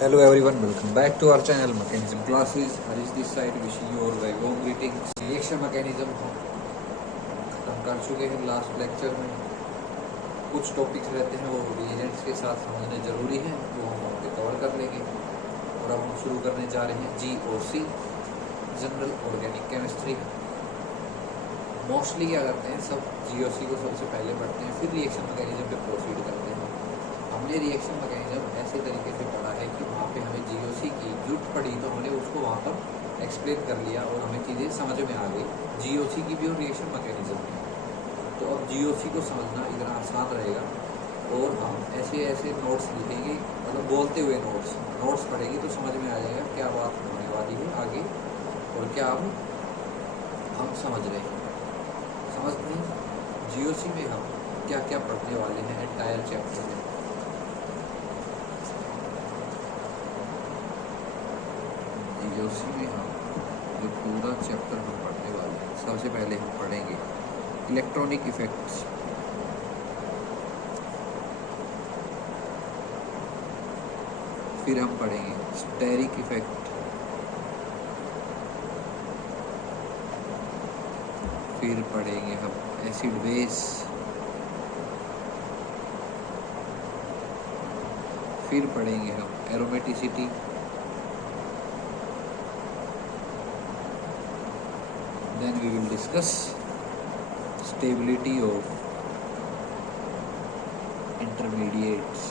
Hello everyone, welcome back to our channel Mechanism Classes. Harish this side wishing you all very warm greetings. Reaction mechanism हम खत्म कर चुके हैं last lecture में। कुछ topics रहते हैं वो रिएजेंट्स के साथ समझने जरूरी है, वो हम वहाँ पे कवर कर लेंगे। और अब हम शुरू करने जा रहे हैं GOC, general organic chemistry. Mostly क्या करते हैं, सब GOC को सबसे पहले पढ़ते हैं, फिर रिएक्शन मैकेनिज्म पे प्रोसीड करते हैं। हमने रिएक्शन मैकेनिज्म ऐसे तरीके से पढ़ा है कि वहाँ पे हमें GOC की जरूरत पड़ी तो हमने उसको वहाँ पर एक्सप्लेन कर लिया और हमें चीज़ें समझ में आ गई, GOC की भी और रिएक्शन मैकेनिज्म की। तो अब GOC को समझना इतना आसान रहेगा और हम ऐसे ऐसे नोट्स लिखेंगे, मतलब बोलते हुए नोट्स पढ़ेंगे तो समझ में आ जाएगा क्या बात होने वाली है आगे और क्या अब हम समझ रहे हैं। समझते हैं GOC में हम क्या क्या पढ़ने वाले हैं एंटायर चैप्टर में। GOC में हम जो पूरा चैप्टर हम पढ़ने वाले हैं, सबसे पहले हम पढ़ेंगे इलेक्ट्रॉनिक इफेक्ट्स, फिर हम पढ़ेंगे स्टेरिक इफेक्ट, फिर पढ़ेंगे हम एसिड बेस, फिर पढ़ेंगे हम aromaticity, then we will discuss stability of intermediates,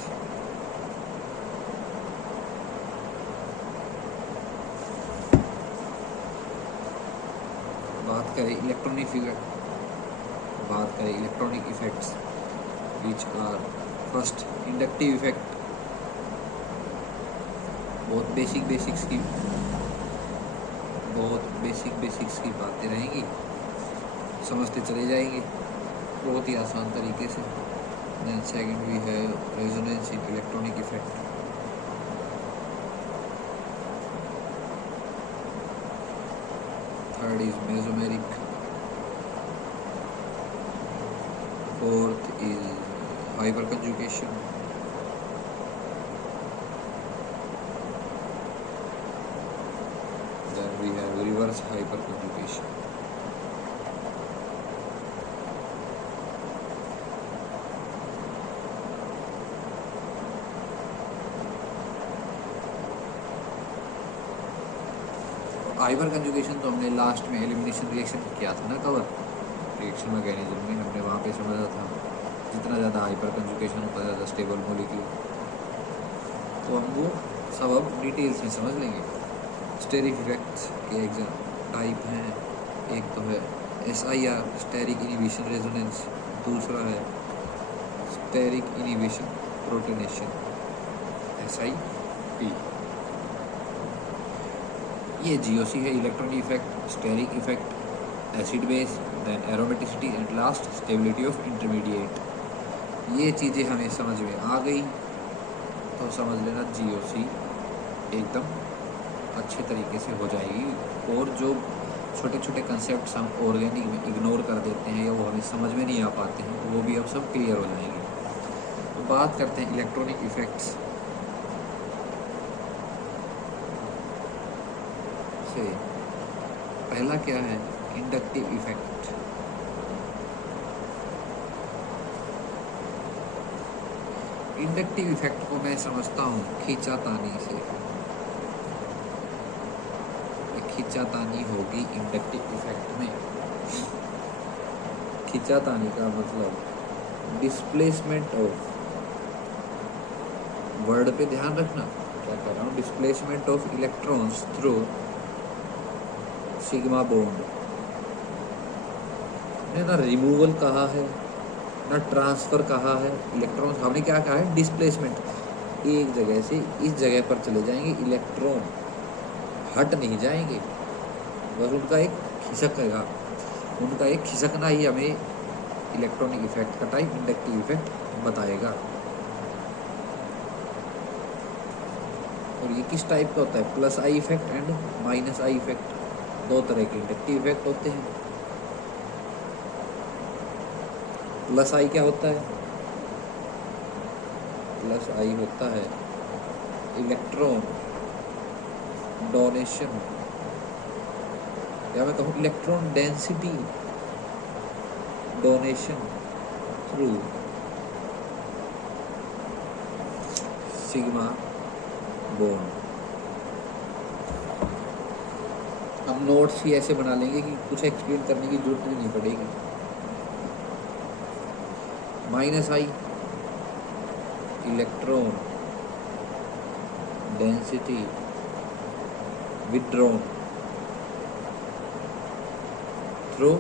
बात करें electronic effects which are first inductive effect. बहुत बेसिक्स की बातें रहेंगी, समझते चले जाएंगे बहुत ही आसान तरीके से। Then second we have resonance in electronic effect, third is mesomeric, fourth is hyperconjugation, we have reverse hyperconjugation. Hyperconjugation तो हमने लास्ट में एलिमिनेशन रिएक्शन किया था ना कवर, रिएक्शन मैकेनिज्म में हमने वहाँ पे समझा था जितना ज़्यादा हाइपर कंजुगेशन होता है ज़्यादा स्टेबल मॉलिक्यूल। तो हम वो सब अब डिटेल्स में समझ लेंगे। स्टेरिक इफेक्ट्स के एग्जाम टाइप हैं, एक तो है SIR स्टेरिक इनिबिशन रेजोनेंस, दूसरा है स्टेरिक इनिबिशन प्रोटोनेशन SIP। ये GOC है, electronic effect, steric effect, acid base, then aromaticity and last stability of intermediate. ये चीज़ें हमें समझ में आ गई तो समझ लेना GOC एकदम अच्छे तरीके से हो जाएगी। और जो छोटे छोटे कंसेप्ट्स हम ऑर्गेनिक में इग्नोर कर देते हैं या वो हमें समझ में नहीं आ पाते हैं तो वो भी अब सब क्लियर हो जाएंगे। तो बात करते हैं इलेक्ट्रॉनिक इफेक्ट्स से। पहला क्या है, इंडक्टिव इफेक्ट। इंडक्टिव इफेक्ट को मैं समझता हूँ खींचातानी से, खींचातानी होगी इंडक्टिव इफेक्ट में। खींचातानी का मतलब डिस्प्लेसमेंट ऑफ, वर्ड पे ध्यान रखना क्या कर रहा हूँ, displacement of electrons through sigma bond. ना रिमूवल कहा है ना ट्रांसफर कहा है, इलेक्ट्रॉन्स हमने क्या कहा है, डिस्प्लेसमेंट। एक जगह से इस जगह पर चले जाएंगे, इलेक्ट्रॉन हट नहीं जाएंगे, बस उनका एक खिसकेगा, उनका एक खिसकना ही हमें इलेक्ट्रॉनिक इफेक्ट का टाइप इंडक्टिव इफेक्ट बताएगा। और ये किस टाइप का होता है, plus I effect and minus I effect, दो तरह के इंडक्टिव इफेक्ट होते हैं। प्लस आई क्या होता है, प्लस आई होता है इलेक्ट्रॉन डोनेशन, या मैं कहूँ electron density donation through sigma bond. हम नोट्स ही ऐसे बना लेंगे कि कुछ एक्सप्लेन करने की जरूरत नहीं पड़ेगी। -I electron density withdrawn through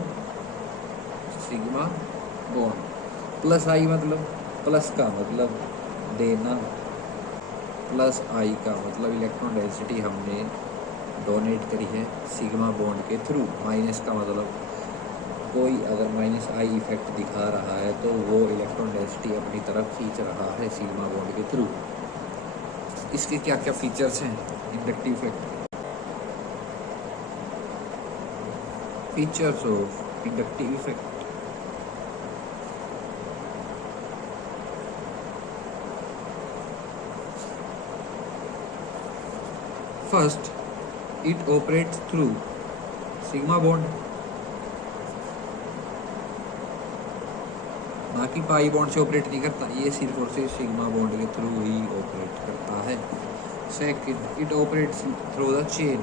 sigma bond. +I मतलब प्लस का मतलब देना, +I का मतलब इलेक्ट्रॉन डेंसिटी हमने डोनेट करी है सिग्मा बॉन्ड के थ्रू। माइनस का मतलब कोई अगर -I इफेक्ट दिखा रहा है तो वो इलेक्ट्रॉन डेंसिटी अपनी तरफ खींच रहा है सिग्मा बॉन्ड के थ्रू। इसके क्या क्या फीचर्स हैं inductive effect? Features of inductive effect. First, it operates through sigma bond, ना कि पाई बॉन्ड से ऑपरेट नहीं करता, ये सिर्फ और सिर्फ सिग्मा बॉन्ड के थ्रू ही ऑपरेट करता है। Second, it operates through the chain.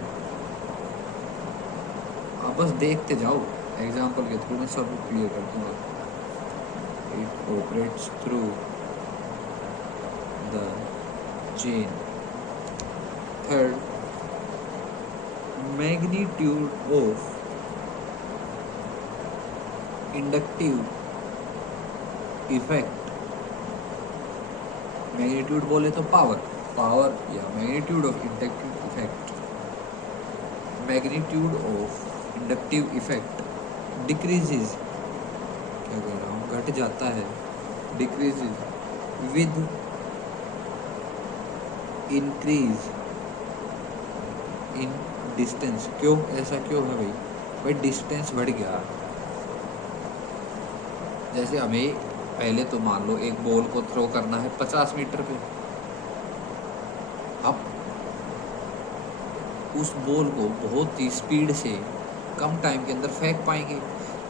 आप बस देखते जाओ, एग्जांपल के थ्रू मैं सब क्लियर कर दूंगा। It operates through the chain. Third, magnitude of inductive effect. Magnitude बोले तो पावर या magnitude of inductive effect. Magnitude of inductive effect decreases, क्या कह रहा हूँ, घट जाता है, decreases with increase in distance. क्यों ऐसा क्यों है भाई डिस्टेंस बढ़ गया। जैसे हमें पहले तो मान लो एक बॉल को थ्रो करना है 50 मीटर पे, अब उस बॉल को बहुत ही स्पीड से कम टाइम के अंदर फेंक पाएंगे,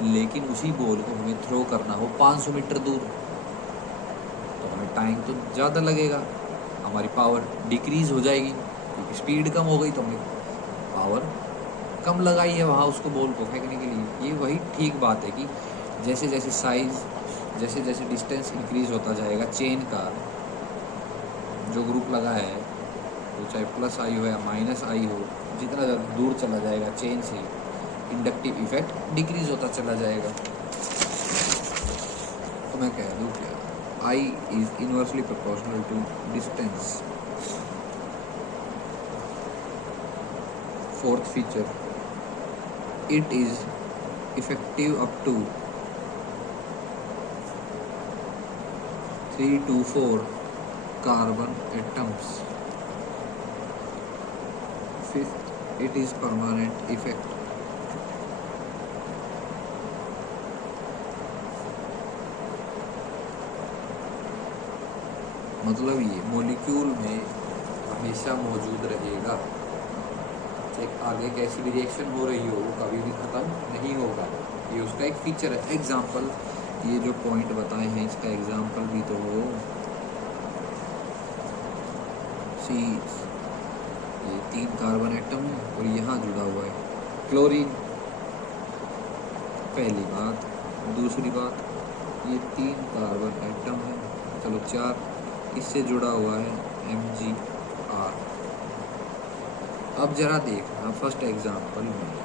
लेकिन उसी बॉल को हमें थ्रो करना हो 500 मीटर दूर, तो हमें टाइम तो ज़्यादा लगेगा, हमारी पावर डिक्रीज हो जाएगी क्योंकि स्पीड कम हो गई, तो हमें पावर कम लगाई है वहाँ उसको बॉल को फेंकने के लिए। ये वही ठीक बात है कि जैसे जैसे साइज, जैसे जैसे डिस्टेंस इंक्रीज होता जाएगा, चेन का जो ग्रुप लगा है वो चाहे +I हो या -I हो, जितना ज़्यादा दूर चला जाएगा चेन से, इंडक्टिव इफेक्ट डिक्रीज होता चला जाएगा। तो मैं कह दूँ क्या, I is inversely proportional to distance. Fourth feature, it is effective up to 3 to 4 carbon atoms. Fifth, it is permanent effect. मतलब ये मॉलिक्यूल में हमेशा मौजूद रहेगा, एक आगे कैसी भी रिएक्शन हो रही हो वो कभी भी ख़त्म नहीं होगा। ये उसका एक फीचर है। एग्जाम्पल, ये जो पॉइंट बताए हैं इसका एग्जाम्पल भी तो हो। सी, ये 3 कार्बन एटम है और यहाँ जुड़ा हुआ है क्लोरीन, पहली बात। दूसरी बात, ये 3 कार्बन एटम है, चलो 4, इससे जुड़ा हुआ है MgR। अब जरा देखना फर्स्ट एग्जाम्पल में,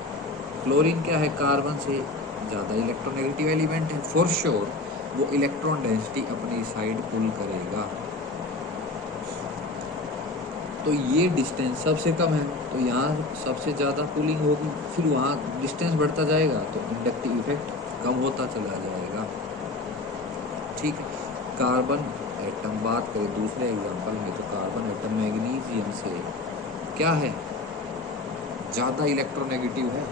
क्लोरीन क्या है, कार्बन से ज़्यादा इलेक्ट्रोनेगेटिव एलिमेंट है, फॉर श्योर वो इलेक्ट्रॉन डेंसिटी अपनी साइड पुल करेगा। तो ये डिस्टेंस सबसे कम है तो यहाँ सबसे ज़्यादा पुलिंग होगी, फिर वहाँ डिस्टेंस बढ़ता जाएगा तो इंडक्टिव इफेक्ट कम होता चला जाएगा। ठीक है, कार्बन एटम बात करें दूसरे एग्जांपल में, तो कार्बन एटम मैग्नीशियम से क्या है, ज़्यादा इलेक्ट्रोनेगेटिव है।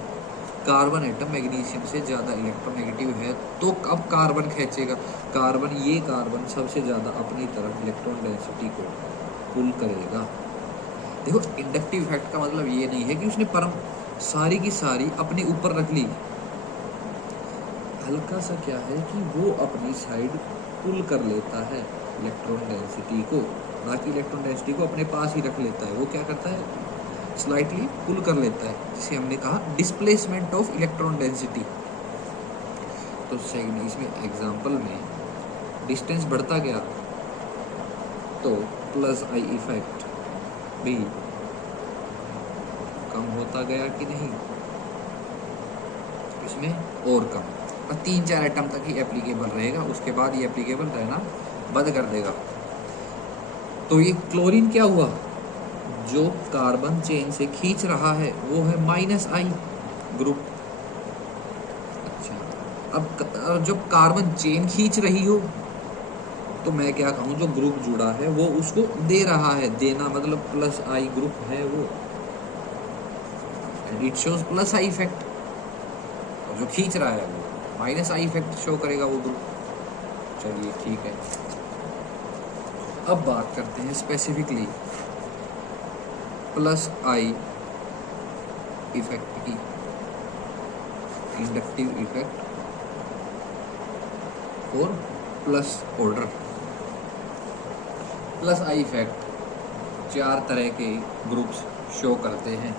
कार्बन एटम मैग्नीशियम से ज़्यादा इलेक्ट्रोनेगेटिव है, तो अब कार्बन खींचेगा, कार्बन सबसे ज़्यादा अपनी तरफ इलेक्ट्रॉन डेंसिटी को पुल करेगा। देखो इंडक्टिव इफेक्ट का मतलब ये नहीं है कि उसने परम सारी की सारी अपने ऊपर रख ली, हल्का सा क्या है कि वो अपनी साइड पुल कर लेता है इलेक्ट्रॉन डेंसिटी को, बाकी इलेक्ट्रॉन डेंसिटी को अपने पास ही रख लेता है। वो क्या करता है, स्लाइटली पुल कर लेता है, जिसे हमने कहा डिस्प्लेसमेंट ऑफ इलेक्ट्रॉन डेंसिटी। तो सेकंड इसमें एग्जांपल में डिस्टेंस बढ़ता गया तो प्लस आई इफेक्ट भी कम होता गया कि नहीं, इसमें और कम, और 3-4 एटम तक ही एप्लीकेबल रहेगा, उसके बाद ये एप्लीकेबल रहना बंद कर देगा। तो ये क्लोरीन क्या हुआ, जो कार्बन चेन से खींच रहा है वो है -I ग्रुप। अच्छा, अब जब कार्बन चेन खींच रही हो तो मैं क्या कहूँ, जो ग्रुप जुड़ा है वो उसको दे रहा है, देना मतलब +I ग्रुप है वो, and it shows +I effect. और जो खींच रहा है वो -I इफेक्ट शो करेगा वो ग्रुप। चलिए ठीक है, अब बात करते हैं स्पेसिफिकली +I इफेक्ट की, inductive effect for plus order. +I effect 4 तरह के ग्रुप्स शो करते हैं।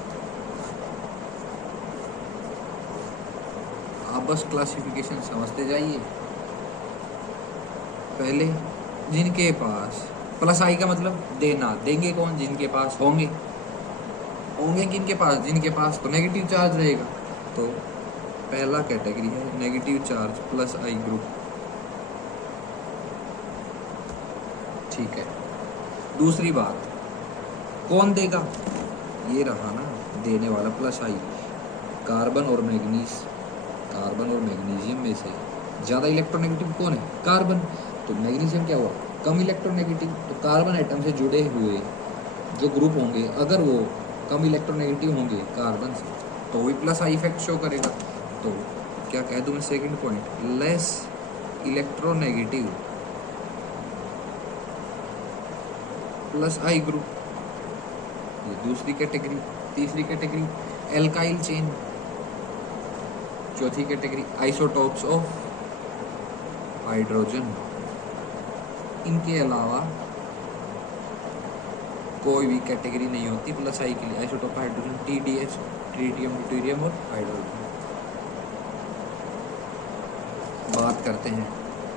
आप बस क्लासिफिकेशन समझते जाइए। पहले, जिनके पास +I का मतलब देना, देंगे कौन, जिनके पास होंगे, होंगे किनके पास, जिनके पास तो नेगेटिव चार्ज रहेगा। तो पहला कैटेगरी है नेगेटिव चार्ज +I ग्रुप, ठीक है। दूसरी बात, कौन देगा, ये रहा ना देने वाला +I, कार्बन और मैग्नीज, कार्बन और मैग्नीशियम में से ज़्यादा इलेक्ट्रोनेगेटिव कौन है, कार्बन। तो मैग्नीशियम क्या हुआ, कम इलेक्ट्रोनेगेटिव। तो कार्बन एटम से जुड़े हुए जो ग्रुप होंगे अगर वो कम इलेक्ट्रोनेगेटिव होंगे कार्बन से, तो वही +I इफेक्ट शो करेगा। तो क्या कह दूँ मैं, second point, less electronegative +I group, ये दूसरी कैटेगरी। तीसरी कैटेगरी एल्काइल चेन। चौथी कैटेगरी आइसोटोप्स ऑफ हाइड्रोजन। इनके अलावा कोई भी कैटेगरी नहीं होती +I के लिए। Isotope hydrogen TDH, tritium, deuterium और हाइड्रोजन। बात करते हैं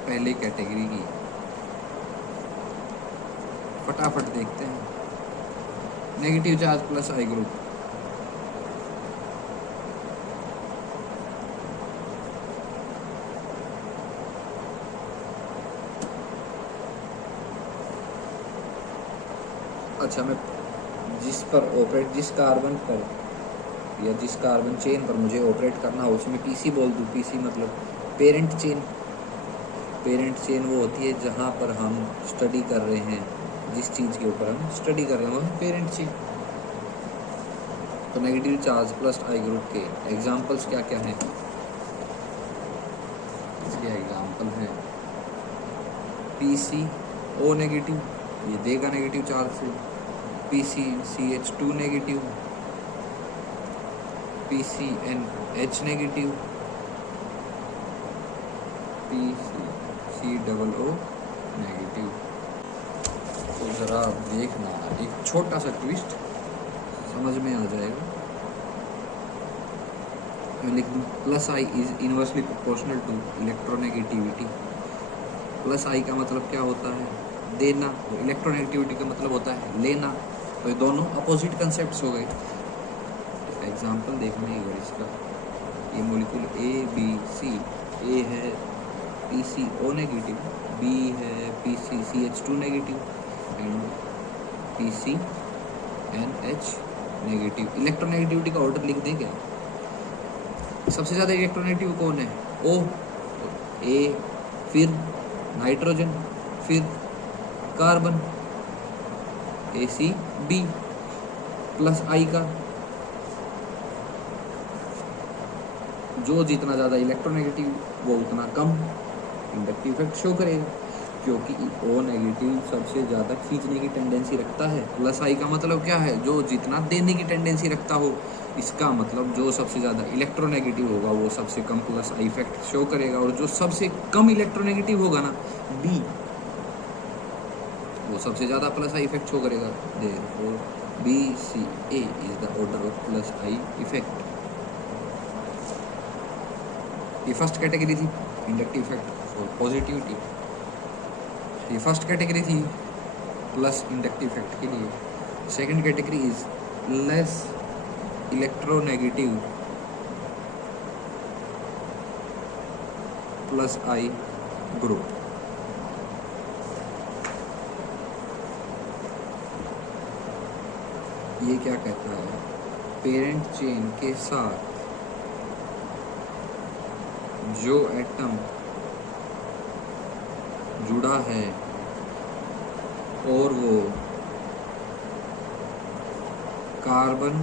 पहली कैटेगरी की, फटाफट देखते हैं। नेगेटिव चार्ज +I ग्रुप, अच्छा, मैं जिस पर ऑपरेट, जिस कार्बन पर या जिस कार्बन चेन पर मुझे ऑपरेट करना हो उसमें PC बोल दूँ। PC मतलब पेरेंट चेन। पेरेंट चेन वो होती है जहाँ पर हम स्टडी कर रहे हैं, जिस चीज़ के ऊपर हम स्टडी कर रहे हैं वो पेरेंट चेन। तो नेगेटिव चार्ज +I ग्रुप के एग्जांपल्स क्या क्या हैं, इसके एग्जांपल हैं PCO नेगेटिव, ये देगा नेगेटिव चार्ज से। PCCH2 negative, PCNH negative, PCCOO negative. तो ज़रा देखना, एक छोटा सा ट्विस्ट समझ में आ जाएगा। मैं लिख दूँ +I is inversely proportional to electronegativity. +I का मतलब क्या होता है, देना। इलेक्ट्रोनेगेटिविटी का मतलब होता है लेना। तो ये दोनों अपोजिट कंसेप्ट्स हो गए। तो एग्जांपल देखने एक बार इसका, ये मॉलिक्यूल ABC, A है PCO नेगेटिव, B है PCCH2 negative and PCNH negative. Electronegativity का ऑर्डर लिख दें क्या, सबसे ज़्यादा इलेक्ट्रोनेगेटिव कौन है, O, A, फिर नाइट्रोजन, फिर कार्बन, ACB। +I का जो जितना ज़्यादा इलेक्ट्रोनेगेटिव वो उतना कम इंडक्टिव इफेक्ट शो करेगा। क्योंकि O नेगेटिव सबसे ज़्यादा खींचने की टेंडेंसी रखता है। प्लस आई का मतलब क्या है, जो जितना देने की टेंडेंसी रखता हो, इसका मतलब जो सबसे ज़्यादा इलेक्ट्रोनेगेटिव होगा वो सबसे कम प्लस आई इफेक्ट शो करेगा, और जो सबसे कम इलेक्ट्रोनेगेटिव होगा ना बी, वो सबसे ज़्यादा प्लस आई इफेक्ट शो करेगा। Therefore B C A is the order of plus I effect. ये फर्स्ट कैटेगरी थी इंडक्टिव इफेक्ट फॉर पॉजिटिविटी। ये फर्स्ट कैटेगरी थी प्लस इंडक्टिव इफेक्ट के लिए। Second category is less electronegative plus I group. ये क्या कहता है, पेरेंट चेन के साथ जो एटम जुड़ा है और वो कार्बन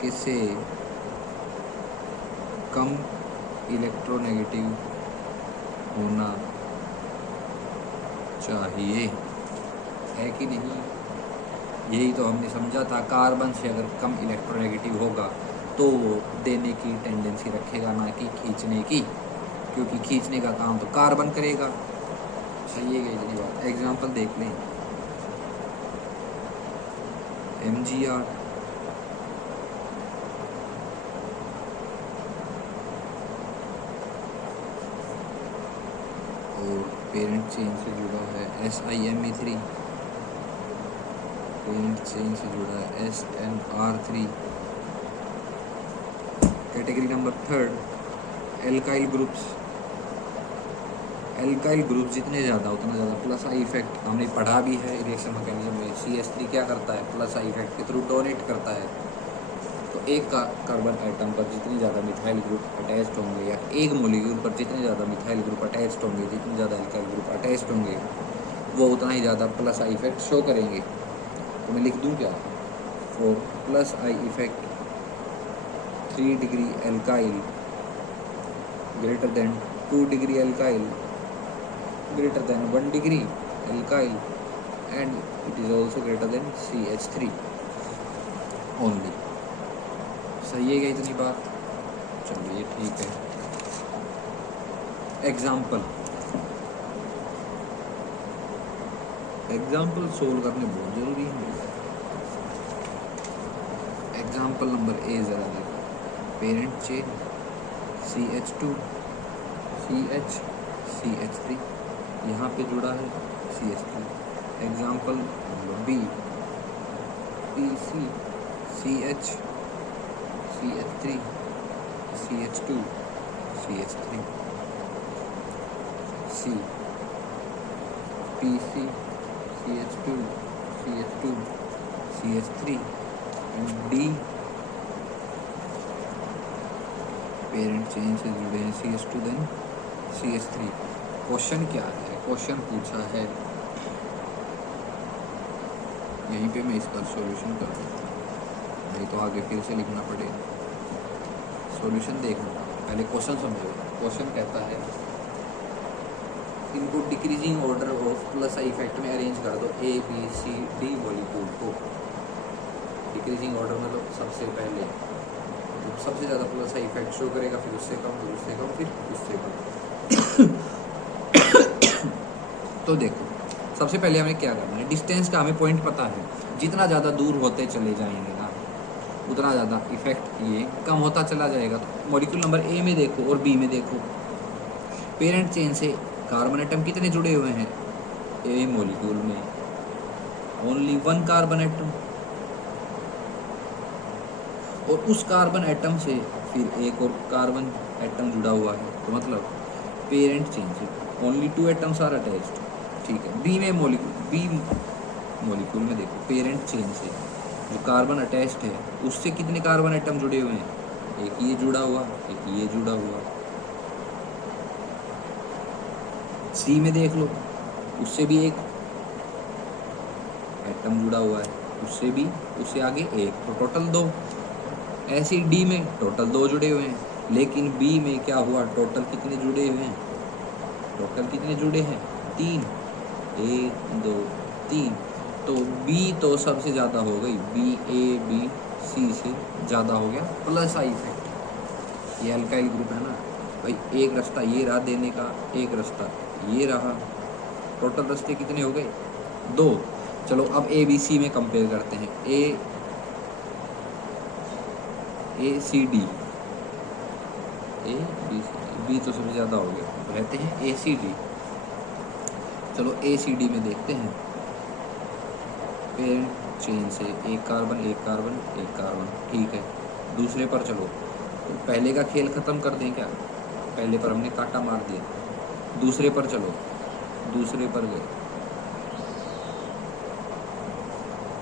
के से कम इलेक्ट्रोनेगेटिव होना चाहिए, है कि नहीं। यही तो हमने समझा था, कार्बन से अगर कम इलेक्ट्रोनेगेटिव होगा तो वो देने की टेंडेंसी रखेगा, ना कि खींचने की, क्योंकि खींचने का काम तो कार्बन करेगा। सही है इतनी बात। एग्जांपल देख लें, MgR और पेरेंट चेन से जुड़ा है SiMe3, पेरेंट चेन से जुड़ा है SnR3। Category number third, alkyl groups. Alkyl group जितने ज़्यादा उतना ज़्यादा प्लस आई इफेक्ट हमने पढ़ा भी है रिएक्शन मैकेनिज्म में। CH3 क्या करता है, प्लस आई इफेक्ट के थ्रू डोनेट करता है। तो एक कार्बन एटम पर जितनी ज़्यादा मिथाइल ग्रुप अटैच्ड होंगे, या एक मोलिक्यूल पर जितने ज़्यादा मिथाइल ग्रुप अटैच्ड होंगे, जितने ज़्यादा एल्काइल ग्रुप अटैच्ड होंगे, वो उतना ही ज़्यादा प्लस आई इफेक्ट शो करेंगे। तो मैं लिख दूँ क्या, for plus I effect 3 degree alkyl greater than 2 degree alkyl greater than 1 degree alkyl, and it is also greater than CH3 only। सही है क्या इतनी बात। चलिए ठीक है। एग्जाम्पल सोल्व करने बहुत जरूरी है। एग्जाम्पल नंबर ए जरा देखो, parent chain CH2 CH CH3, यहाँ पे जुड़ा है CH3। Example number B, PC CH CH3 CH2 CH3, C PC CH2 CH2 CH3, and D parent chain से जुड़े हैं CH2 देन CH3। क्वेश्चन क्या है, क्वेश्चन पूछा है, यहीं पे मैं इसका सॉल्यूशन कर दूँ, नहीं तो आगे फिर से लिखना पड़ेगा। सॉल्यूशन देखना, पहले क्वेश्चन समझो। क्वेश्चन कहता है इनको decreasing order of plus I effect में अरेंज कर दो A B C D molecule को। डिक्रीजिंग ऑर्डर मतलब सबसे पहले सबसे ज़्यादा प्लस आई इफेक्ट शो करेगा, फिर उससे कम, फिर उससे कम, फिर उससे कम। तो देखो, सबसे पहले हमें क्या करना है, डिस्टेंस का हमें पॉइंट पता है। जितना ज़्यादा दूर होते चले जाएंगे ना, उतना ज़्यादा इफेक्ट ये कम होता चला जाएगा। तो मॉलिक्यूल नंबर ए में देखो और बी में देखो, पेरेंट चेन से कार्बन एटम कितने जुड़े हुए हैं, ए मॉलिक्यूल में ओनली 1 कार्बन एटम, और उस कार्बन एटम से फिर एक और कार्बन एटम जुड़ा हुआ है। तो मतलब पेरेंट चेन से ओनली 2 एटम्स आर अटैच्ड। ठीक है। बी मॉलिक्यूल में देखो, पेरेंट चेन से जो कार्बन अटैच्ड है उससे कितने कार्बन एटम जुड़े हुए हैं, एक ये जुड़ा हुआ, एक ये जुड़ा हुआ। सी में देख लो, उससे भी एक एटम जुड़ा हुआ है, उससे भी, उससे आगे एक, तो टोटल 2। ऐसे डी में टोटल 2 जुड़े हुए हैं, लेकिन बी में क्या हुआ, टोटल कितने जुड़े हुए हैं, टोटल कितने जुड़े हैं? 3, 1 2 3। तो बी तो सबसे ज़्यादा हो गई, बी ए बी सी से ज़्यादा हो गया, प्लस आई इफेक्ट। ये अल्काइल ग्रुप है ना भाई, एक रास्ता ये रहा देने का, एक रास्ता ये रहा, टोटल रास्ते कितने हो गए? 2। चलो अब ए बी सी में कंपेयर करते हैं। A C D, A B C, B तो सबसे ज़्यादा हो गया, रहते हैं ए सी डी। चलो ए सी डी में देखते हैं। पेरेंट चेन से एक कार्बन एक कार्बन एक कार्बन, ठीक है। दूसरे पर चलो, तो पहले का खेल ख़त्म कर दें क्या? पहले पर हमने कांटा मार दिया। दूसरे पर चलो, दूसरे पर गए,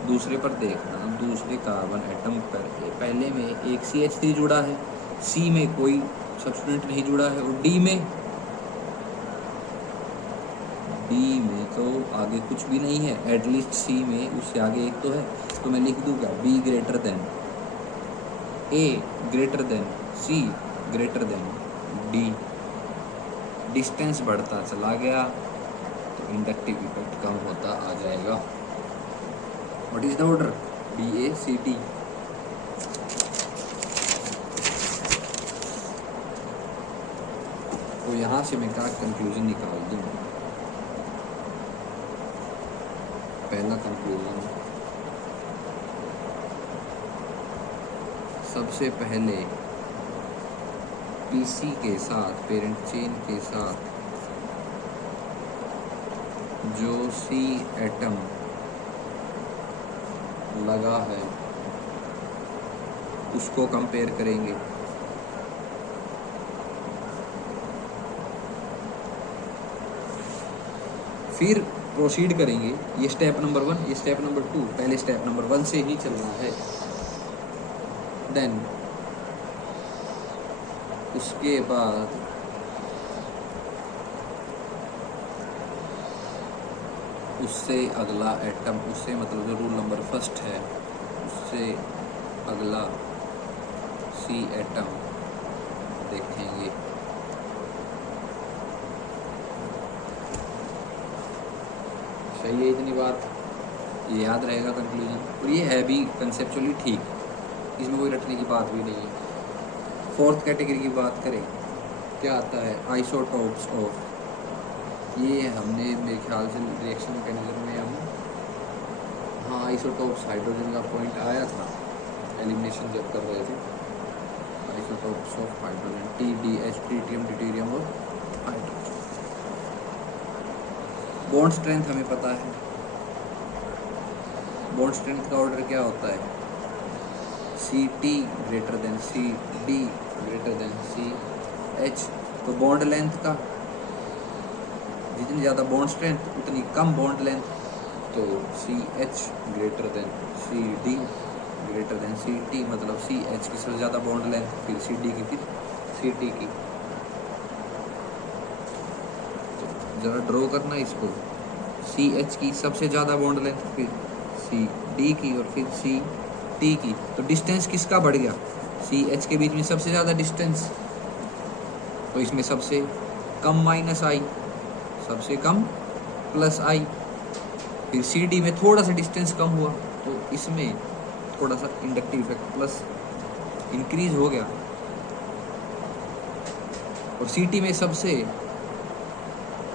दूसरे पर देखना, दूसरे कार्बन एटम पर पहले में एक CH3 जुड़ा है, सी में कोई सब्स्टिट्यूएंट नहीं जुड़ा है, और डी में तो आगे कुछ भी नहीं है, एटलीस्ट सी में उससे आगे एक तो है। तो मैं लिख दूंगा B greater than A greater than C greater than D. Distance बढ़ता चला गया तो इंडक्टिव इफेक्ट कम होता आ जाएगा। What is the order? BACT। तो यहाँ से मैं क्या कंक्लूजन निकाल दूँ? पहला कंक्लूजन, सबसे पहले PC के साथ, पेरेंट चेन के साथ जो C एटम लगा है उसको कंपेयर करेंगे। फिर प्रोसीड करेंगे। ये स्टेप नंबर 1, ये स्टेप नंबर 2। पहले स्टेप नंबर 1 से ही चलना है। देन उसके बाद उससे अगला एटम, उससे मतलब जो रूल नंबर 1 है, उससे अगला C एटम देखेंगे। सही है इतनी बात, ये याद रहेगा कंक्लूजन। और ये है भी कंसेप्चुअली ठीक, इसमें कोई रटने की बात भी नहीं है। 4th कैटेगरी की बात करें, क्या आता है? Isotopes of. ये हमने मेरे ख्याल से रिएक्शन मैकेनिज्म में हम, हाँ, आइसोटोप्स हाइड्रोजन का पॉइंट आया था एलिमिनेशन जब कर रहे थे। Isotopes of hydrogen, TDH, tritium, deuterium और हाइड्रोजन। बॉन्ड स्ट्रेंथ हमें पता है। बॉन्ड स्ट्रेंथ का ऑर्डर क्या होता है? CT greater than CD greater than CH। तो बॉन्ड लेंथ का, जितनी ज़्यादा बॉन्ड स्ट्रेंथ उतनी कम बॉन्ड लेंथ, तो CH greater than CD greater than CT, मतलब CH की सबसे ज़्यादा बॉन्ड लेंथ, फिर CD की, फिर CT की। ज़रा ड्रॉ करना इसको। CH की सबसे ज़्यादा बॉन्ड लेंथ, फिर CD की, और फिर CT की। तो डिस्टेंस किसका बढ़ गया? CH के बीच में सबसे ज़्यादा डिस्टेंस, तो इसमें सबसे कम -I, सबसे कम +I। फिर CD में थोड़ा सा डिस्टेंस कम हुआ, तो इसमें थोड़ा सा इंडक्टिव इफेक्ट प्लस इंक्रीज हो गया। और CT में सबसे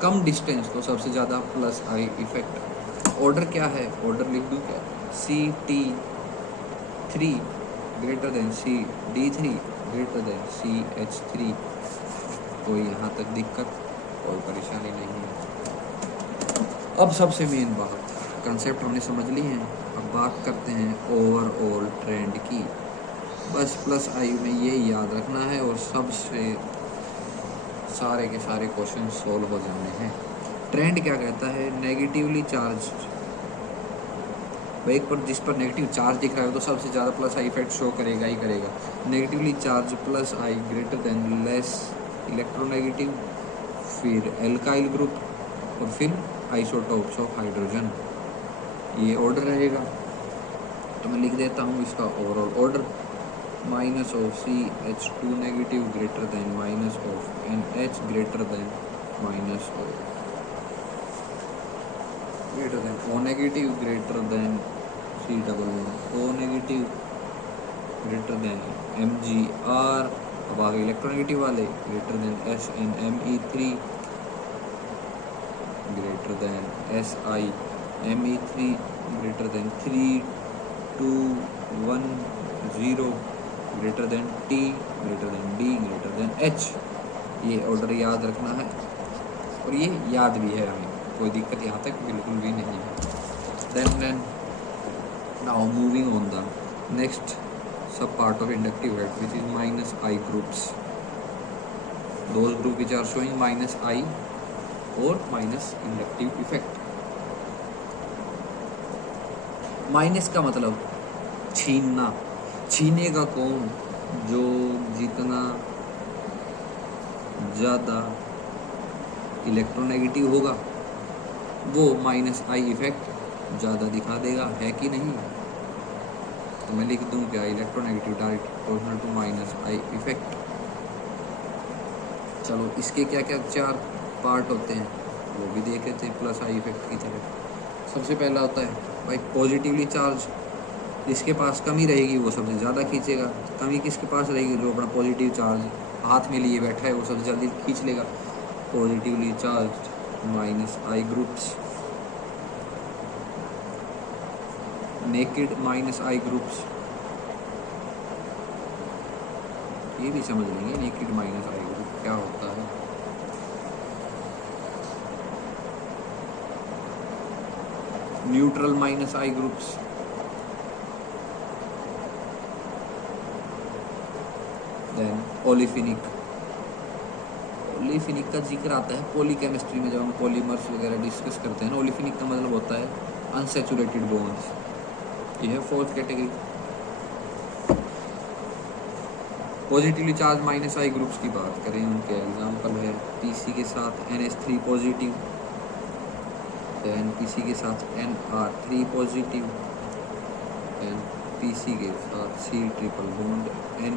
कम डिस्टेंस, तो सबसे ज़्यादा +I इफेक्ट। ऑर्डर क्या है? ऑर्डर लिख दूँ क्या? CT3 greater than CD3 greater than CH3। कोई यहाँ तक दिक्कत, कोई परेशानी नहीं है। अब सबसे मेन बात, कंसेप्ट हमने समझ ली है। अब बात करते हैं ओवरऑल ट्रेंड की। बस +I में ये याद रखना है और सबसे सारे के सारे क्वेश्चन सोल्व हो जाने हैं। ट्रेंड क्या कहता है? नेगेटिवली चार्ज, एक पर जिस पर नेगेटिव चार्ज दिख रहा है तो सबसे ज़्यादा +I इफेक्ट शो करेगा ही करेगा। Negatively charge +I greater than less electronegative, फिर एल्काइल ग्रुप, और फिर आइसोटोप्स ऑफ हाइड्रोजन। ये ऑर्डर रहेगा। तो मैं लिख देता हूँ इसका overall order. -of CH2 negative greater than -of NH greater than minus O greater than O negative greater than C double bond O negative greater than M G R. अब आगे इलेक्ट्रोनेगेटिव वाले greater than S N M E three greater than S I M E three greater than 3210 greater than T greater than D greater than H. ये order याद रखना है और ये याद भी है हमें, कोई दिक्कत यहाँ तक बिल्कुल भी नहीं है। Then now moving on the next sub part of inductive head which is minus I groups, those group which are showing minus I और माइनस इंडक्टिव इफेक्ट। माइनस का मतलब छीनना, छीनेगा कौन, जो जितना ज़्यादा इलेक्ट्रोनेगेटिव होगा वो माइनस आई इफेक्ट ज़्यादा दिखा देगा, है कि नहीं। तो मैं लिख दूं क्या, electronegative direct proportional to minus I effect. चलो इसके क्या क्या चार पार्ट होते हैं वो भी देख लेते हैं प्लस आई इफेक्ट की तरह। सबसे पहला होता है भाई पॉजिटिवली चार्ज, जिसके पास कमी रहेगी वो सबसे ज़्यादा खींचेगा। कमी किसके पास रहेगी, जो अपना पॉजिटिव चार्ज हाथ में लिए बैठा है वो सबसे जल्दी खींच लेगा। Positively charge minus I groups, naked minus I groups, ये भी समझ लेंगे नेकेड माइनस आई ग्रुप क्या होता है। Neutral minus I groups, then ओलिफिनिक। ओलिफिनिक का जिक्र आता है पॉलीकेमिस्ट्री में, जब हम पॉलीमर्स वगैरह डिस्कस करते हैं ना। ओलिफिनिक का मतलब होता है अनसैचुरेटेड बॉन्ड्स। ये है fourth category. Positively charge minus I groups की बात करें, उनके एग्जाम्पल है पीसी के साथ NH3 पॉजिटिव, देन पीसी के साथ NR3 पॉजिटिव, देन पीसी के साथ C ट्रिपल बॉन्ड N।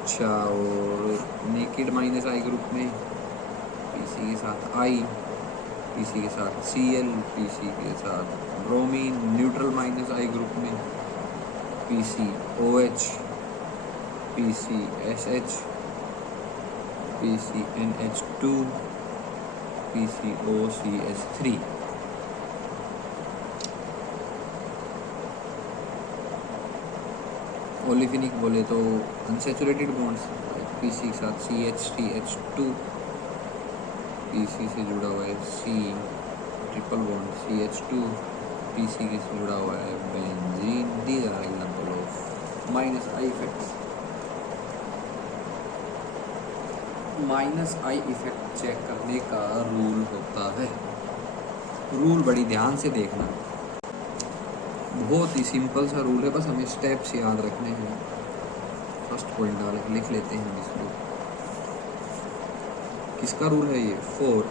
अच्छा, और नेकेड माइनस आई ग्रुप में पीसी के साथ I, पीसी के साथ Cl, पीसी के साथ ब्रोमीन। न्यूट्रल माइनस आई ग्रुप में PCOH, PCSH, PCNH2, PCOCH3। ओलिफिनिक बोले तो अनसैचुरेटेड बॉन्ड्स, पीसी के साथ CH3H2, पीसी से जुड़ा हुआ है C triple bond CH2, PC के से जुड़ा हुआ है benzene. These are example of minus I effects. Minus I effect check करने का रूल होता है, रूल बड़ी ध्यान से देखना, बहुत ही सिंपल सा रूल है, बस हमें स्टेप्स याद रखने हैं। फर्स्ट पॉइंट डाल के लिख लेते हैं इसको। किसका रूल है ये, for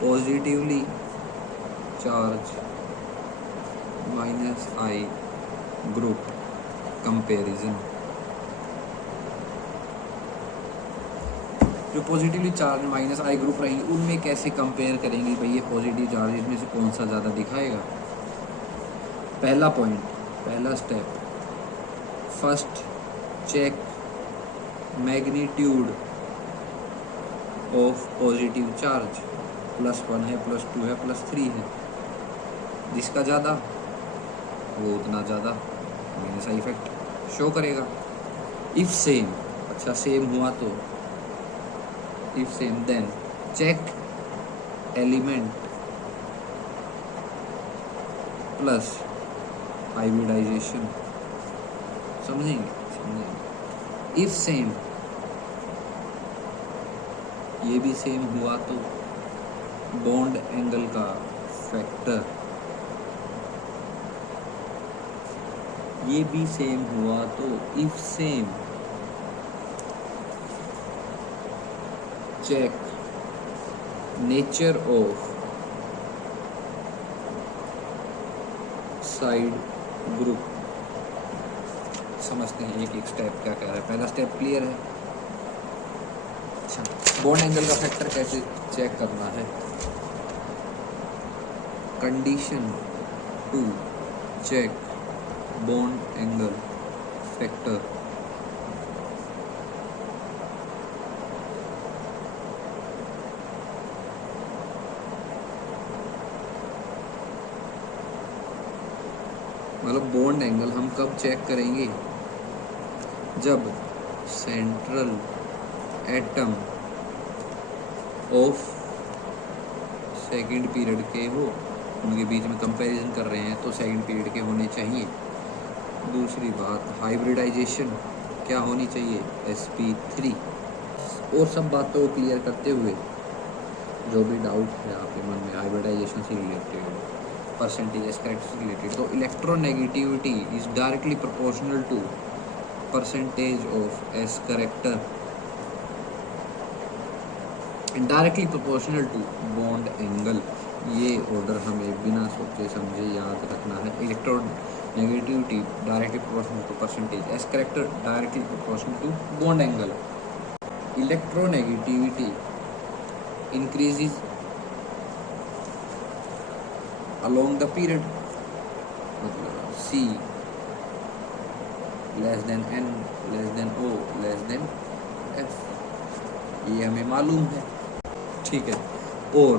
positively charge minus I group comparison. जो पॉजिटिवली चार्ज माइनस आई ग्रुप रहेंगे उनमें कैसे कंपेयर करेंगे भाई, ये पॉजिटिव चार्ज इसमें से कौन सा ज़्यादा दिखाएगा। पहला पॉइंट, पहला step, first check magnitude of positive charge. +1 है, +2 है, +3 है, जिसका ज़्यादा वो उतना ज़्यादा माइनस आई इफेक्ट शो करेगा। इफ सेम, अच्छा सेम हुआ तो if same then check element plus hybridization. समझेंगे। इफ सेम, ये भी सेम हुआ तो बॉन्ड एंगल का फैक्टर, ये भी सेम हुआ तो if same check nature of side group. समझते हैं एक एक स्टेप क्या कह रहा है। पहला स्टेप क्लियर है, बॉन्ड एंगल का फैक्टर कैसे चेक करना है? Condition to check bond angle factor मतलब बॉन्ड एंगल हम कब चेक करेंगे? जब central atom of second period के हो, उनके बीच में कंपैरिजन कर रहे हैं तो सेकंड पीरियड के होने चाहिए। दूसरी बात, हाइब्रिडाइजेशन क्या होनी चाहिए? sp3। और सब बातों को क्लियर करते हुए जो भी डाउट है आपके मन में हाइब्रिडाइजेशन से रिलेटेड, परसेंटेज एस कैरेक्टर से रिलेटेड, तो electronegativity is directly proportional to percentage of S character directly proportional to bond angle. ये ऑर्डर हमें बिना सोचे समझे याद रखना है। Electronegativity directly proportional to percentage S character directly proportional to bond angle. Electronegativity increases along the period, मतलब C less than N less than O less than F, ये हमें मालूम है, ठीक है। और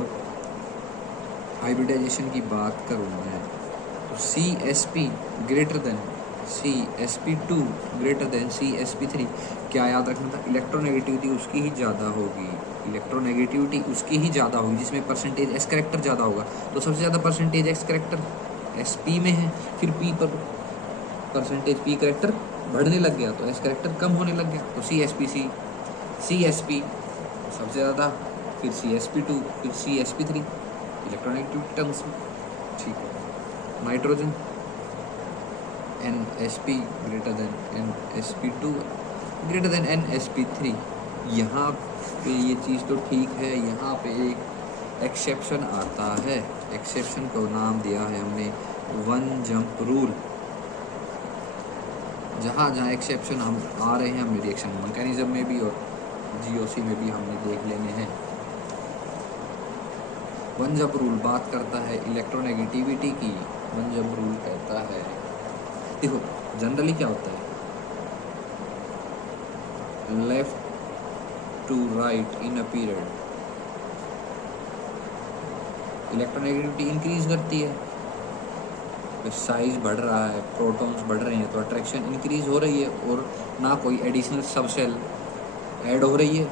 हाइब्रिडाइजेशन की बात करूँ मैं तो CsP greater than CsP2 greater than CsP3। क्या याद रखना था? इलेक्ट्रोनेगेटिविटी उसकी ही ज़्यादा होगी, इलेक्ट्रोनेगेटिविटी उसकी ही ज़्यादा होगी जिसमें परसेंटेज एस कैरेक्टर ज़्यादा होगा। तो सबसे ज़्यादा परसेंटेज एक्स कैरेक्टर sp में है, फिर p पर परसेंटेज p कैरेक्टर बढ़ने लग गया तो s कैरेक्टर कम होने लग गया, तो CsP सबसे ज़्यादा, फिर CsP2, फिर CsP3 इलेक्ट्रोनेगेटिविटी टर्म्स में, ठीक है। Nitrogen NSP greater than NSP2 greater than NSP3। यहाँ पे ये चीज़ तो ठीक है, यहाँ पे एक एक्सेप्शन आता है। एक्सेप्शन को नाम दिया है हमने वन जंप रूल। जहाँ जहाँ एक्सेप्शन हम आ रहे हैं हमने रिएक्शन मैकेनिज्म में भी और GOC में भी हमने देख लेने हैं। वन जंप रूल बात करता है इलेक्ट्रोनेगेटिविटी की। वन जंप रूल कहता है, देखो जनरली क्या होता है, left to right in a period electronegativity increase करती है, साइज बढ़ रहा है, प्रोटॉन्स बढ़ रहे हैं तो अट्रैक्शन इंक्रीज हो रही है और ना कोई एडिशनल सब सेल ऐड हो रही है।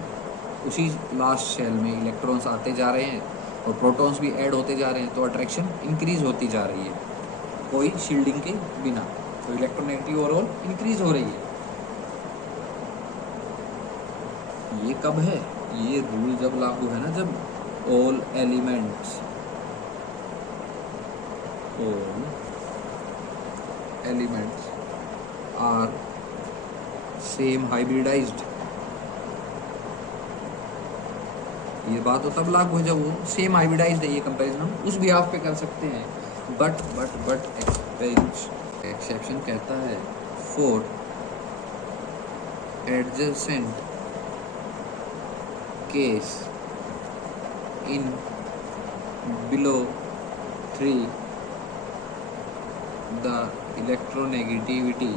उसी लास्ट सेल में इलेक्ट्रॉन्स आते जा रहे हैं और प्रोटॉन्स भी ऐड होते जा रहे हैं तो अट्रैक्शन इंक्रीज होती जा रही है, कोई शील्डिंग के बिना, तो इलेक्ट्रोनेगेटिव ओवरऑल इंक्रीज हो रही है। ये कब है? ये रूल जब लागू है ना, जब all elements are same hybridized. ये बात तो तब लागू है जब वो सेम हाइब्रिडाइज्ड है। ये कंपैरिजन हम उस बिहाफ पे कर सकते हैं। बट एक्सेप्शन कहता है for adjacent case in below 3 the electronegativity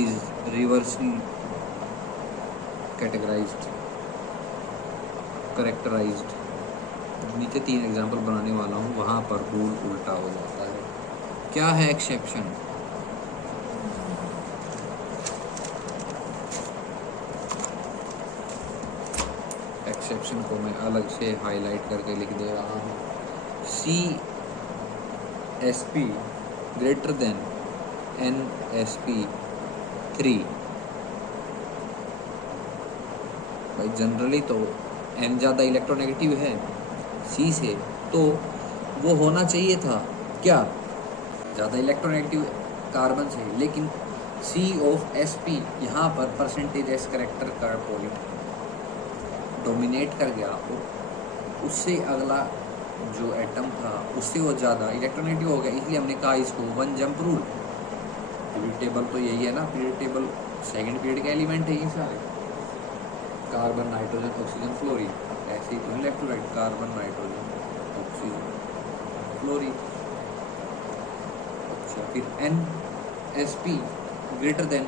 is reversely characterized। नीचे 3 एग्जाम्पल बनाने वाला हूँ, वहाँ पर रूल उल्टा हो जाता है। क्या है एक्सेप्शन? एक्सेप्शन को मैं अलग से हाईलाइट करके लिख दे रहा हूँ। CsP greater than NSP3। भाई जनरली तो N ज़्यादा इलेक्ट्रोनेगेटिव है C से, तो वो होना चाहिए था क्या? ज़्यादा इलेक्ट्रोनेगेटिव कार्बन से, लेकिन CsP यहाँ पर परसेंटेज एस कैरेक्टर का पॉइंट डोमिनेट कर गया और उससे अगला जो एटम था उससे वो ज़्यादा इलेक्ट्रोनेगेटिव हो गया, इसलिए हमने कहा इसको one jump rule. Period table तो यही है ना, पीरियड टेबल सेकंड पीरियड के एलिमेंट है ये सारे। कार्बन नाइट्रोजन ऑक्सीजन फ्लोरीन, ऐसे ही तो electrolyte carbon nitrogen oxygen fluorine. अच्छा, फिर NSP ग्रेटर देन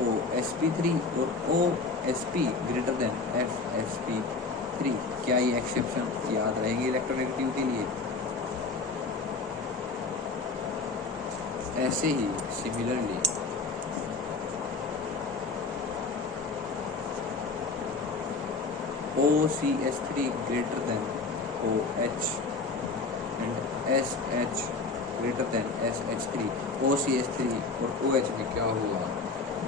OSP3 और OSP ग्रेटर देन FSP3। क्या ये एक्सेप्शन याद रहेंगे इलेक्ट्रोनेगेटिविटी के लिए? ऐसे ही similarly OCH3 greater than OH and SH greater than SH3। OCH3 और OH में क्या हुआ,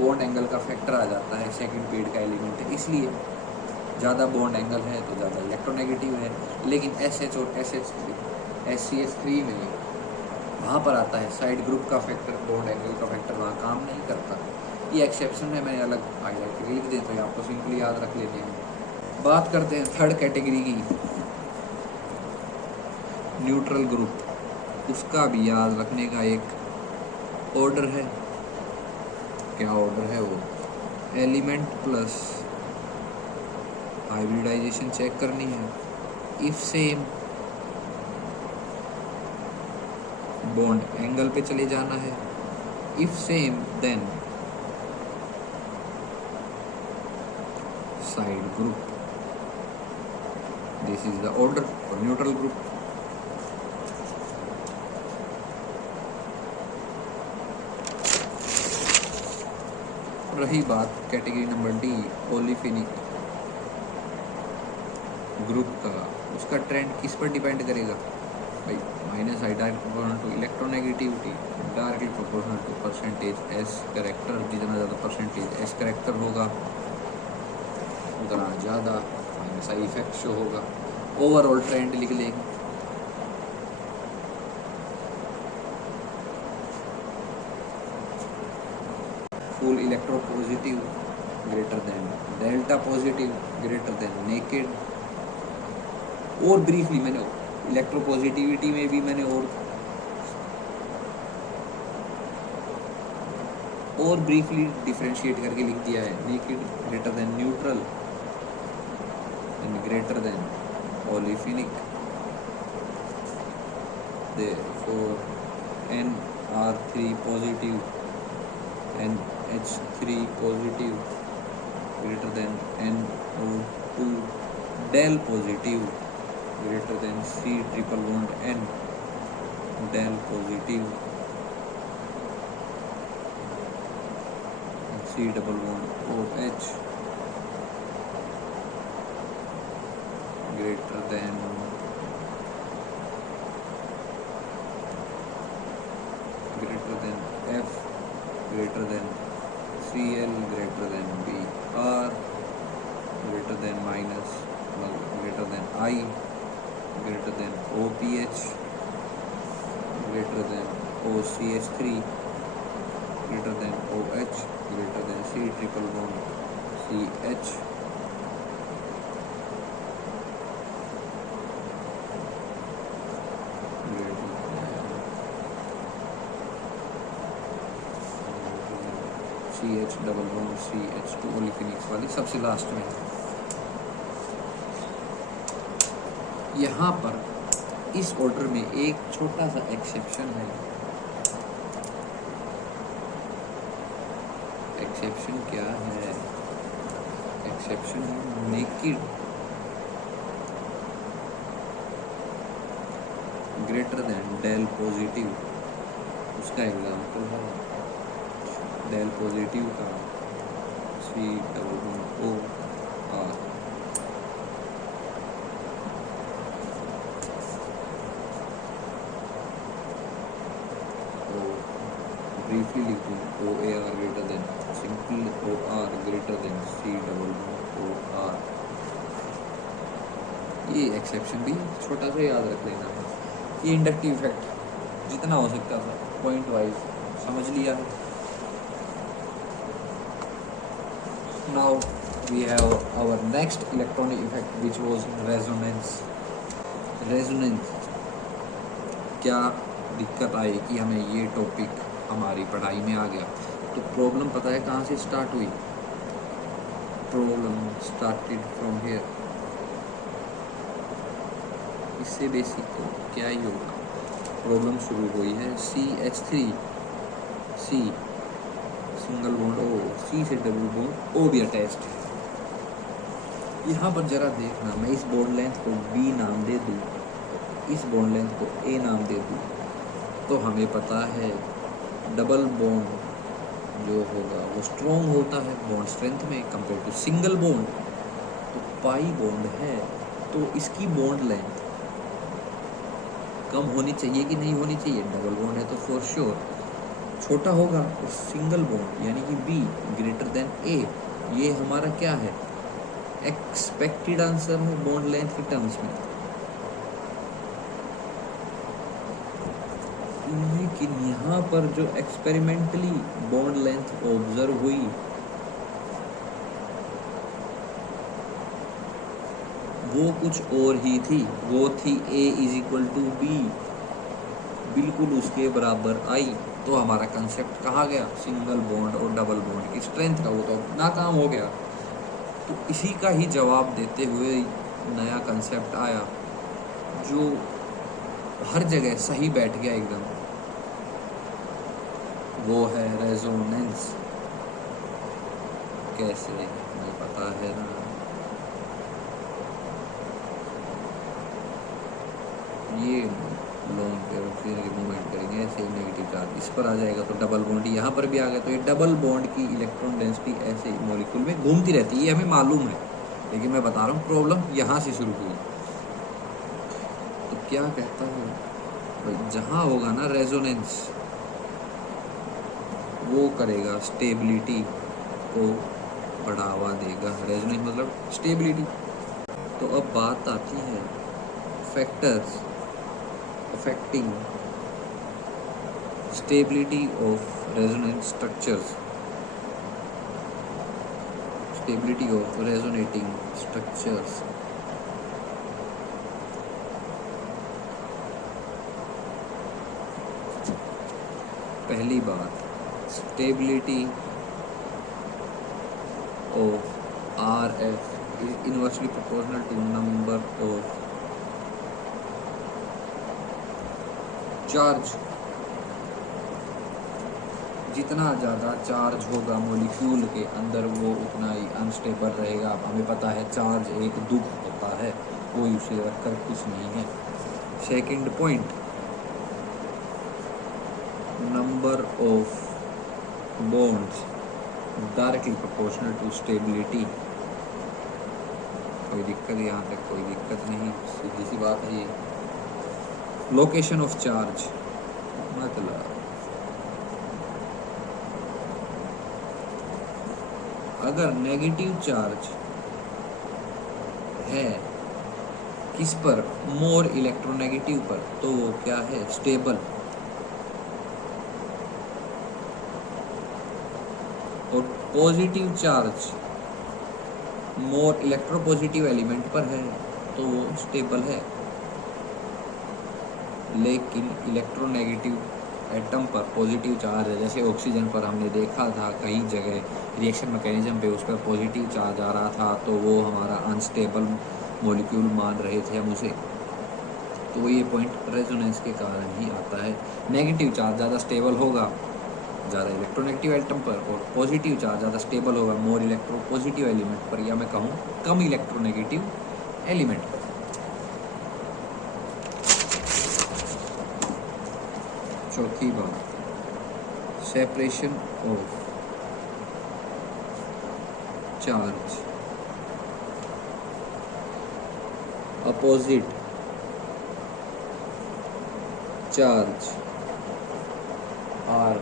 बॉन्ड एंगल का फैक्टर आ जाता है, सेकंड पीरियड का एलिमेंट है, इसलिए ज़्यादा बॉन्ड एंगल है तो ज़्यादा इलेक्ट्रोनेगेटिव है। लेकिन SH और SCH3 में वहाँ पर आता है साइड ग्रुप का फैक्टर, बॉन्ड एंगल का फैक्टर वहाँ काम नहीं करता। ये एक्सेप्शन है, मैंने अलग हाईलाइट करके लिख देता हूँ, आपको सिंपली याद रख लेते हैं। बात करते हैं थर्ड कैटेगरी की, न्यूट्रल ग्रुप। उसका भी याद रखने का एक ऑर्डर है। क्या ऑर्डर है वो? एलिमेंट प्लस हाइब्रिडाइजेशन चेक करनी है, इफ सेम बॉन्ड एंगल पे चले जाना है, if same then side group. This is the order for neutral group. रही बात category number D, olefinic group का, उसका ट्रेंड किस पर डिपेंड करेगा भाई? Minus I direct proportional to electronegativity, directly proportional to percentage S character. जितना ज़्यादा परसेंटेज एस करेक्टर होगा उतना ज़्यादा माइनस आई इफेक्ट शो होगा। ओवरऑल ट्रेंड लिख लेंगे। Full electropositive greater than delta positive greater than naked. और ब्रीफली मैंने इलेक्ट्रोपॉजिटिविटी में भी मैंने और ब्रीफली डिफरेंशिएट करके लिख दिया है। Naked greater than neutral and greater than olefinic. therefore NR3 positive NH3 positive greater than NO2 del positive greater than C triple bond N del positive C double bond OH greater than F greater than Cl greater than Br greater than minus greater than I greater than OPH greater than OCH3 greater than OH greater than C triple bond CH CH double bond CH2 ओलिफिनिक्स वाली सबसे last में। यहाँ पर इस order में एक छोटा सा एक्सेप्शन है। एक्सेप्शन क्या है? Exception naked greater than del positive. उसका एग्जाम्पल है डेल पॉजिटिव का C double bond O R। तो ब्रीफली लिख दूँ OAR greater than, simple OR greater than C double bond O R। ये एक्सेप्शन भी छोटा सा याद रख लेना है। ये इंडक्टिव इफेक्ट जितना हो सकता था पॉइंट वाइज समझ लिया है। Now we have our next electronic effect which was resonance. Resonance क्या दिक्कत आई कि हमें ये टॉपिक हमारी पढ़ाई में आ गया? तो प्रॉब्लम पता है कहाँ से स्टार्ट हुई? Problem started from here. इससे बेसिक तो क्या ही होगा, प्रॉब्लम शुरू हुई है CH3 C single bond O, C से डबल बॉन्ड O भी अटैच्ड है। यहाँ पर जरा देखना, मैं इस बॉन्ड लेंथ को B नाम दे दूँ, इस बॉन्ड लेंथ को A नाम दे दूँ, तो हमें पता है डबल बॉन्ड जो होगा वो स्ट्रॉन्ग होता है बॉन्ड स्ट्रेंथ में कंपेयर टू सिंगल बॉन्ड। तो पाई बॉन्ड है तो इसकी बॉन्ड लेंथ कम होनी चाहिए कि नहीं होनी चाहिए? डबल बॉन्ड है तो फॉर श्योर छोटा होगा। और सिंगल बॉन्ड यानी कि B ग्रेटर देन A, ये हमारा क्या है? एक्सपेक्टेड आंसर है बॉन्ड लेंथ के टर्म्स में। लेकिन यहाँ पर जो एक्सपेरिमेंटली बॉन्ड लेंथ ऑब्जर्व हुई वो कुछ और ही थी, वो थी A = B, बिल्कुल उसके बराबर आई। तो हमारा कंसेप्ट कहाँ गया? सिंगल बॉन्ड और डबल बॉन्ड की स्ट्रेंथ का, वो तो नाकाम हो गया। तो इसी का ही जवाब देते हुए नया कंसेप्ट आया जो हर जगह सही बैठ गया एकदम, वो है रेजोनेंस। कैसे? मुझे पता है ना, ये लोन पे फिर मूवमेंट करेंगे ऐसे, नेगेटिव चार्ज इस पर आ जाएगा तो डबल बॉन्ड यहाँ पर भी आ गया। तो ये डबल बॉन्ड की इलेक्ट्रॉन डेंसिटी ऐसे मॉलिक्यूल में घूमती रहती है, ये हमें मालूम है, लेकिन मैं बता रहा हूँ प्रॉब्लम यहाँ से शुरू हुई। तो क्या कहता हूँ, जहाँ होगा ना रेजोनेंस, वो करेगा स्टेबिलिटी को बढ़ावा देगा। रेजोनेंस मतलब स्टेबिलिटी। तो अब बात आती है factors affecting stability of resonance structures, stability of resonating structures। पहली बात, stability of RF is inversely proportional to number of charge. जितना ज़्यादा चार्ज होगा मॉलिक्यूल के अंदर वो उतना ही अनस्टेबल रहेगा। हमें पता है चार्ज एक दुख होता है, कोई उसे रखकर कुछ नहीं है। Second point, number of bonds directly proportional to stability. कोई दिक्कत? यहाँ तक कोई दिक्कत नहीं, सीधी सी बात है ये। लोकेशन ऑफ चार्ज मतलब अगर नेगेटिव चार्ज है किस पर? मोर इलेक्ट्रोनेगेटिव पर, तो वो क्या है? स्टेबल। और positive charge more electropositive element पर है तो वो स्टेबल है। लेकिन इलेक्ट्रोनेगेटिव एटम पर पॉजिटिव चार्ज है, जैसे ऑक्सीजन पर हमने देखा था कई जगह रिएक्शन मैकेनिज्म पे उस पर पॉजिटिव चार्ज आ रहा था, तो वो हमारा अनस्टेबल मॉलिक्यूल मान रहे थे हम उसे। तो ये पॉइंट रेजोनेंस के कारण ही आता है। नेगेटिव चार्ज ज़्यादा स्टेबल होगा ज़्यादा इलेक्ट्रोनेगेटिव एटम पर, और पॉजिटिव चार्ज ज़्यादा स्टेबल होगा मोर इलेक्ट्रोपॉजिटिव एलिमेंट पर, या मैं कहूँ कम इलेक्ट्रोनेगेटिव एलिमेंट पर। चौथी बात, separation of charge. Opposite charge are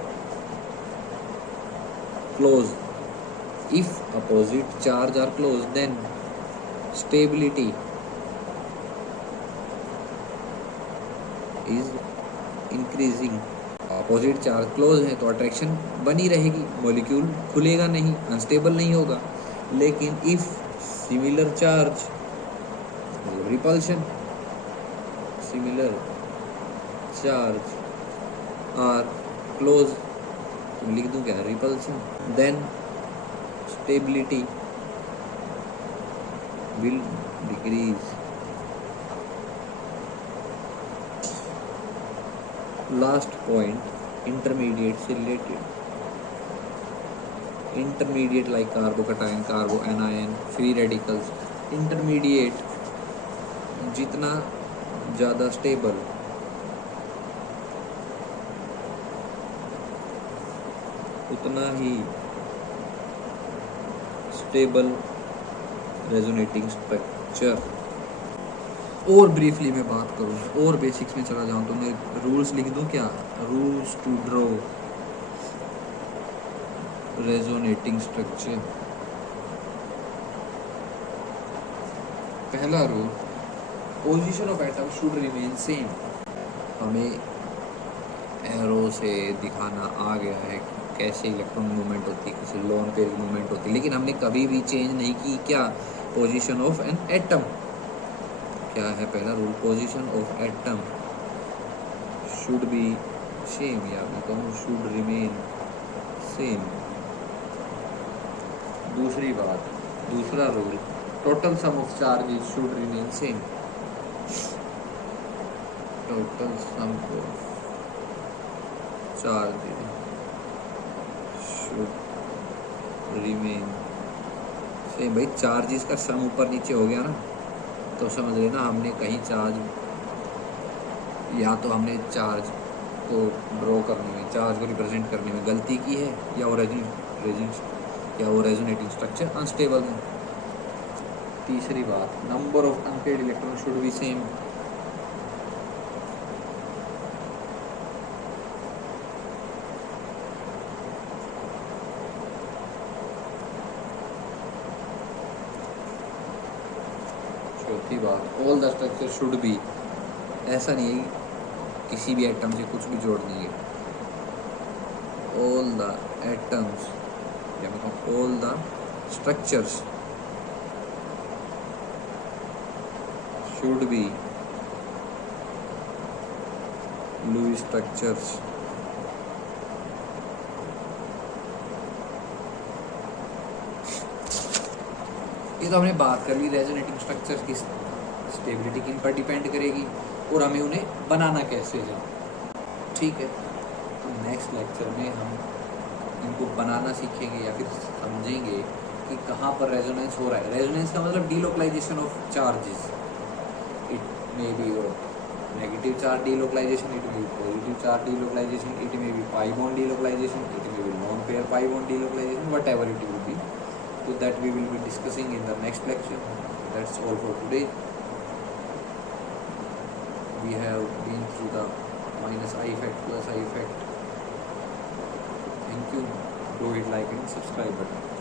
close. If opposite charge are close, then stability is increasing. Opposite charge close है तो अट्रैक्शन बनी रहेगी, मॉलिक्यूल खुलेगा नहीं, अनस्टेबल नहीं होगा। लेकिन इफ सिमिलर चार्ज मतलब repulsion, similar charge are close, तो लिख दूं क्या? Repulsion. Then stability will decrease. Last point, intermediate से related. Intermediate like carbocation, carboanion, free radicals. Intermediate जितना ज़्यादा स्टेबल उतना ही स्टेबल रेजोनेटिंग स्ट्रक्चर। और ब्रीफली मैं बात करूँ और बेसिक्स में चला जाऊँ तो मैं रूल्स लिख दूँ क्या, rules to draw resonating structure. पहला rule, position of atom should remain same. हमें एरो से दिखाना आ गया है कैसे इलेक्ट्रॉन मूवमेंट होती है, कैसे लोन पेयर मूवमेंट होती है, लेकिन हमने कभी भी चेंज नहीं की क्या, पोजीशन ऑफ एन एटम। क्या है पहला rule, position of atom should be same, या मैं कहूँ शुड रिमेन सेम। दूसरी बात, दूसरा rule, total sum of charges should remain same. Total sum of charges should remain same. भाई चार्जेस का सम ऊपर नीचे हो गया ना तो समझ लेना हमने कहीं चार्ज, या तो हमने चार्ज को ड्रॉ करने में, चार्ज को रिप्रेजेंट करने में गलती की है, या वो रेजोनेटिंग स्ट्रक्चर अनस्टेबल है। तीसरी बात, number of unpaired electron should be same. चौथी बात, all the structure should be, ऐसा नहीं है किसी भी एटम से कुछ भी जोड़ देंगे, ऑल द एटम्स, या मतलब all the structures should be Lewis structures. ये तो हमने बात कर ली रेजोनेटिंग स्ट्रक्चर की स्टेबिलिटी किन पर डिपेंड करेगी और हमें उन्हें बनाना कैसे है, ठीक है। तो नेक्स्ट लेक्चर में हम इनको बनाना सीखेंगे या फिर समझेंगे कि कहाँ पर रेजोनेंस हो रहा है। रेजोनेंस का मतलब delocalisation of charges, it may be negative charge delocalisation, it may be positive charge delocalisation, it may be pi bond delocalisation, it may be lone pair pi bond delocalisation, whatever it will be. So that we will be discussing in the next lecture. That's all for today. We have been through the minus I effect, plus I effect. Thank you. Do it, like and subscribe button.